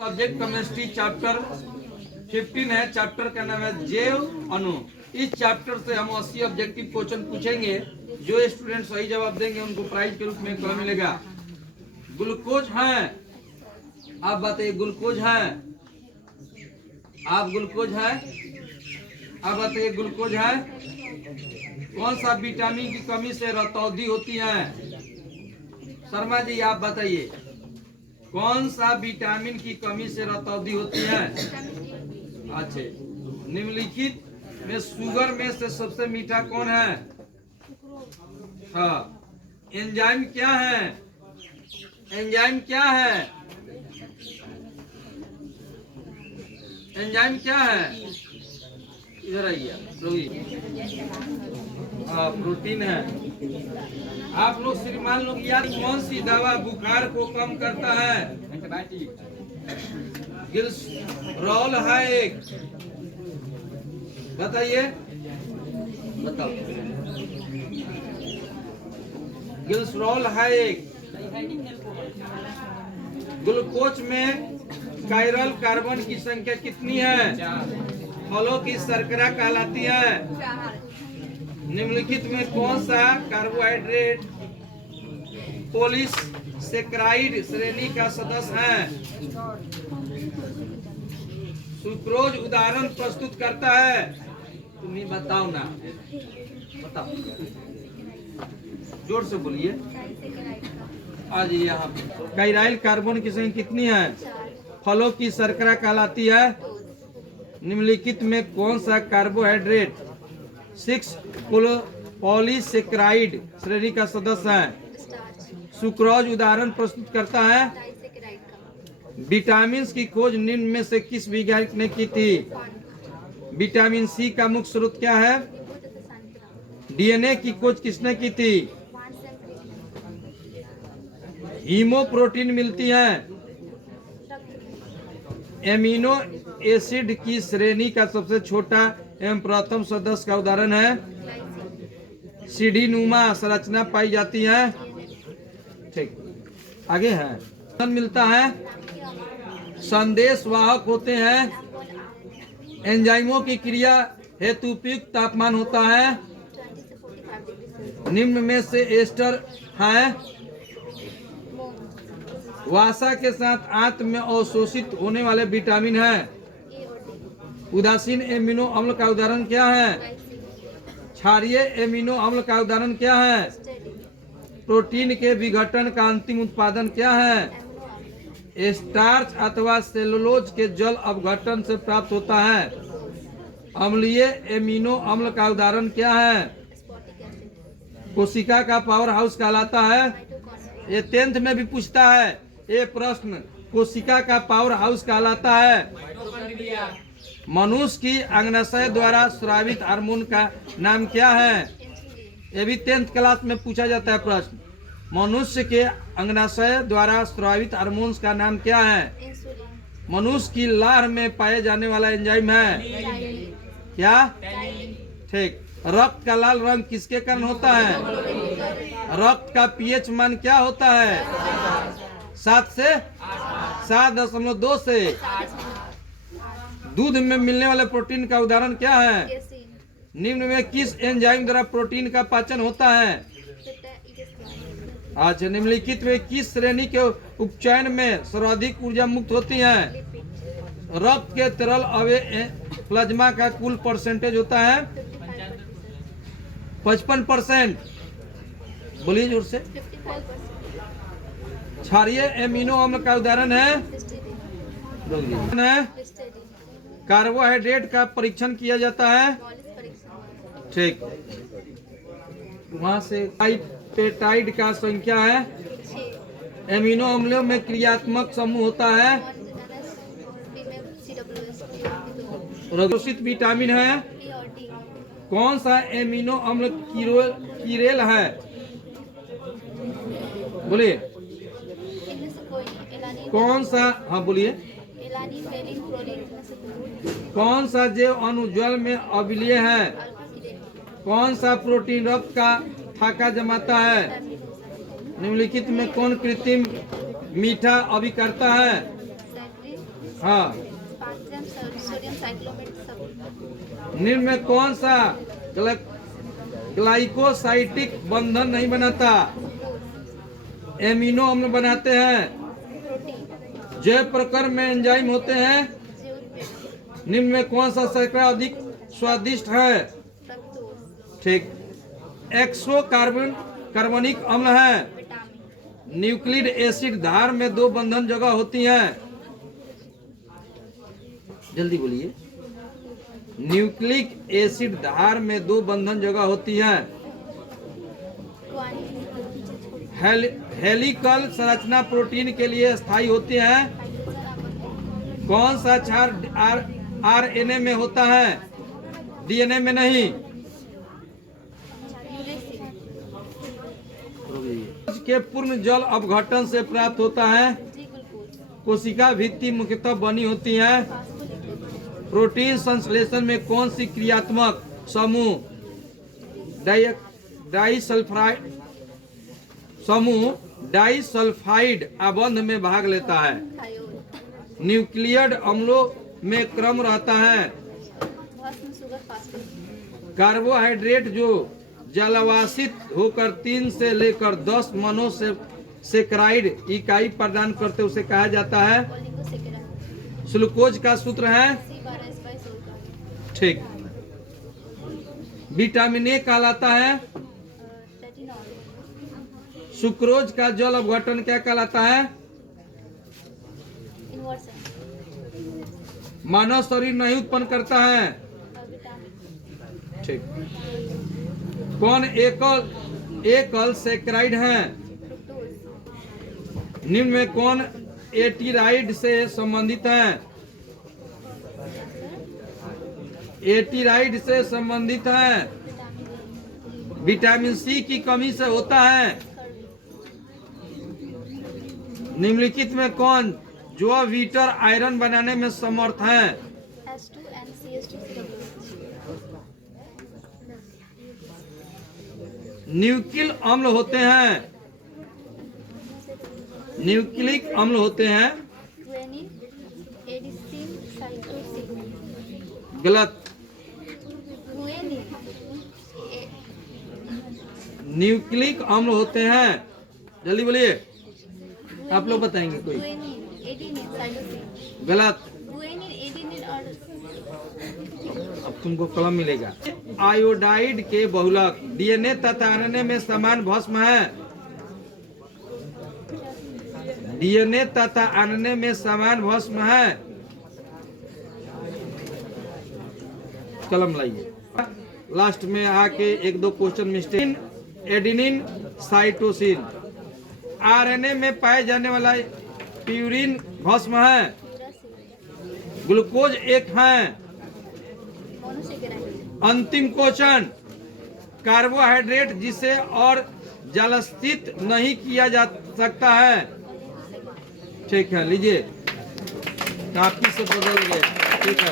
Subject chemistry chapter 15 है। Chapter का नाम है जैव अणु। इस चैप्टर से हम 80 ऑब्जेक्टिव क्वेश्चन पूछेंगे। जो स्टूडेंट सही जवाब देंगे उनको प्राइज के रूप में क्या मिलेगा? ग्लूकोज है। आप बताइए ग्लूकोज है? आप ग्लूकोज है? आप बताइए ग्लूकोज है? कौन सा विटामिन की कमी से रतौंधी होती है? शर्मा जी आप बताइए कौन सा विटामिन की कमी से रतौंधी होती है? अच्छा, निम्नलिखित में शुगर में से सबसे मीठा कौन है? हाँ, एंजाइम क्या है? एंजाइम क्या है? एंजाइम क्या है? इधर आइए हाँ, प्रोटीन है। आप लोग श्रीमान लोग याद कौन सी दवा बुखार को कम करता है? गिल्सरॉल है एक। बताइए, बताओ। गिल्सरॉल है एक। ग्लूकोज में कायरल कार्बन की संख्या कितनी है? फलों की शर्करा कहलाती है। निम्नलिखित में कौन सा कार्बोहाइड्रेट पॉलीसेकेराइड श्रेणी का सदस्य है? सुक्रोज उदाहरण प्रस्तुत करता है। तुम ही बताओ ना, बताओ, जोर से बोलिए। आज यहाँ कायरल कार्बन की संख्या कितनी है? फलों की शर्करा कहलाती है। निम्नलिखित में कौन सा कार्बोहाइड्रेट 6 पॉलीसेकेराइड श्रेणी का सदस्य है? सुक्रोज उदाहरण प्रस्तुत करता है। विटामिन की खोज निम्न में से किस वैज्ञानिक ने की थी? विटामिन सी का मुख्य स्रोत क्या है? डीएनए की खोज किसने की थी? हीमोप्रोटीन मिलती है। एमिनो एसिड की श्रेणी का सबसे छोटा एवं प्रथम सदस्य का उदाहरण है? सीढ़ी नुमा संरचना पाई जाती है। ठीक, आगे है मिलता है। संदेश वाहक होते हैं। एंजाइमों की क्रिया हेतु उपयुक्त तापमान होता है। निम्न में से एस्टर है। वसा के साथ आंत में अवशोषित होने वाले विटामिन है। उदासीन एमिनो अम्ल का उदाहरण क्या है? क्षारीय एमिनो अम्ल का उदाहरण क्या है? प्रोटीन के विघटन का अंतिम उत्पादन क्या है? स्टार्च अथवा सेलुलोज के जल अपघटन से प्राप्त होता है। अम्लीय एमिनो अम्ल का उदाहरण क्या है? कोशिका का पावर हाउस कहलाता है। ये 10th में भी पूछता है ये प्रश्न, कोशिका का पावर हाउस कहलाता है। मनुष्य की अंडाशय द्वारा स्रावित हार्मोन का नाम क्या है? ये भी 10th क्लास में पूछा जाता है प्रश्न। मनुष्य के अंडाशय द्वारा स्रावित हार्मोन्स का नाम क्या है? मनुष्य की लार में पाए जाने वाला एंजाइम है क्या? ठीक। रक्त का लाल रंग किसके कारण होता है? रक्त का पीएच मान क्या होता है? 7 से 7.2 से। दूध में मिलने वाले प्रोटीन का उदाहरण क्या है? निम्न में किस एंजाइम द्वारा प्रोटीन का पाचन होता है? अच्छा, निम्नलिखित में किस श्रेणी के उपचयन में सर्वाधिक ऊर्जा मुक्त होती है? रक्त के तरल अवयव प्लाज्मा का कुल परसेंटेज होता है 55%। बोलिए जोर से। क्षारीय एमिनो अम्ल का उदाहरण है? कार्बोहाइड्रेट का परीक्षण किया जाता है। ठीक, वहां से पेटाइड का संख्या है। एमिनो अम्लों में क्रियात्मक समूह होता है। अवशोषित विटामिन है। कौन सा एमिनो अम्ल कीरेल है? बोलिए कौन सा? हाँ बोलिए। कौन सा जैव अणु जल में अम्लीय है? कौन सा प्रोटीन रक्त का थाका जमाता है? निम्नलिखित में कौन कृत्रिम मीठा अभिकर्ता है? हाँ। 5 ग्राम सोडियम साइक्लोमेट सब। निम्न में कौन सा ग्लाइकोसाइटिक बंधन नहीं बनाता? एमिनो अम्ल बनाते हैं। प्रोटीन। जैव प्रक्रम में एंजाइम होते हैं। ज्यूर। निम्न में कौन सा शर्करा अधिक स्वादिष्ट है? फ्रक्टोज। ठीक। एक्सो कार्बनिक अम्ल है। विटामिन। न्यूक्लिक एसिड धार में 2 बंधन जगह होती हैं। जल्दी बोलिए। न्यूक्लिक एसिड धार में 2 बंधन जगह होती हैं। हेलिकल संरचना प्रोटीन के लिए स्थायी होती है। कौन सा क्षार आरएनए में होता है? डीएनए में नहीं। के पूर्ण जल अपघटन से प्राप्त होता है। कोशिका भित्ति मुख्यतः बनी होती है। प्रोटीन संश्लेषण में कौन सी क्रियात्मक डाइसल्फाइड आबंध में भाग लेता है? न्यूक्लियड अम्लों में क्रम रहता है। कार्बोहाइड्रेट जो जलवाषित होकर 3 से लेकर 10 मोनोसेकेराइड इकाई प्रदान करते उसे कहा जाता है। ग्लूकोज का सूत्र है। ठीक। विटामिन ए कहलाता है। सुक्रोज का जल अपघटन क्या कहलाता है? मानव शरीर नहीं उत्पन्न करता है। ठीक। कौन एकल सेक्राइड है? निम्न में कौन एटीराइड से संबंधित है? एटीराइड से संबंधित है। विटामिन सी की कमी से होता है। निम्नलिखित में कौन जो वीटर आयरन बनाने में समर्थ है? न्यूक्लिक अम्ल होते हैं। न्यूक्लिक अम्ल होते हैं। गलत। न्यूक्लिक अम्ल होते हैं। जल्दी बोलिए। आप लोग बताएंगे कोई? गलत। अब तुमको कलम मिलेगा। आयोडाइड के बहुलक डीएनए तथा आरएनए में समान भस्म है। डीएनए तथा आरएनए में समान भस्म है। कलम लाइए। लास्ट में आके 1-2 question mistake. Adenine cytosine RNA में पाए जाने वाला प्यूरिन भस्म है। ग्लूकोज एक है। अंतिम क्वेश्चन। कार्बोहाइड्रेट जिसे और जलस्थित नहीं किया जा सकता है। ठीक है, लीजिए। काफी से बदल गए। ठीक है,